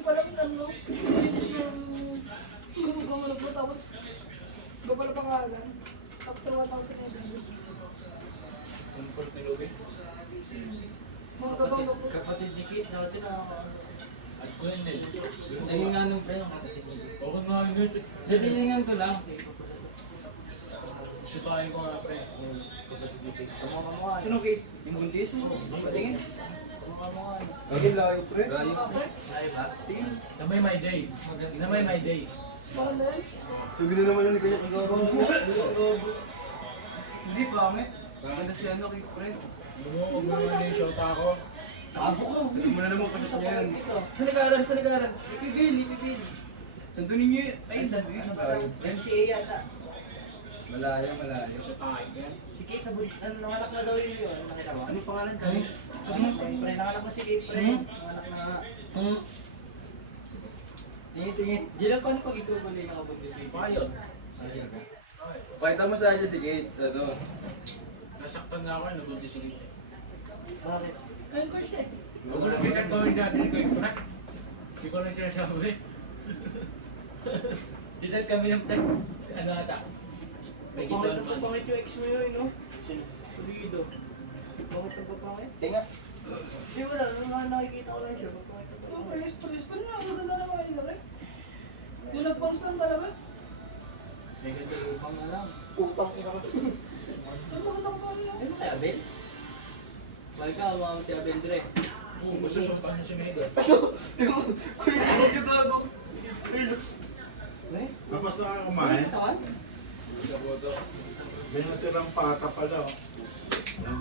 pala ano, finish ng gumagano po tapos iba pala pangalan. After 1,000 ever. Import ni Ruben. Mga gabang na po. Kapatid ni Kate, dati na At Quenel. naging nga nung friend ng kapatid ni Kate. Oo nga yun. Natilingan ko lang. Sutahin ko nga pre. Kapatid ni Kate. Kamukha-mukha. Sino Kate? Yung buntis? Patingin? Kamukha-mukha. Lagi layo pre. Layo. Ay ba? Tingin. Namay my day. Namay my day. Maganda yun. Sabi na naman ni kaya ang gawa mo. Hindi pangit. Maganda si ano kay pre. Huwag mo naman yung shota ko. Tago ko. Alam mo na naman kasi niya yan. Sa nagaran, sa nagaran. Ipipil. Sandunin niyo yun. Ay, sandunin. MCA yata. Malayo. Sutahin yan. Si Kate nanganak na daw yun yun. Nakita mo? Ano pangalan ka? Pre, nanganak na si Kate pre. Nanganak na. Tingin. Diyan paano pag ito ba din nakabuntis si Bayot. Ayun. Ay, Pakita mo sa akin si Kate. Ano? nasaktan na ako, nabuntis si Kate. Bakit? Ayun ko siya eh. Huwag ko na kita gawin natin kay Frank. Hindi ko lang sinasabi. Dinat kami ng friend. Ano ata? May Pangit kita ang pangit yung ex mo yun, no? Sino? Solido. Pangit ang papangit? Tinga. Hindi wala, nakikita ko lang siya. Pangit ang Yung papangit. press ko na, maganda na mga ina rin. Yung nag-bounce lang talaga. May ganda upang na lang. Upang ina ko. Yung magandang pala lang. Ano kaya, Ben? Mahal ka, umama si Abel Dre. Oo, gusto sumpan niyo si Mega. Tapos na ka kumain, Tawan? Sa boto. may natirang pata pala. Oh. Yung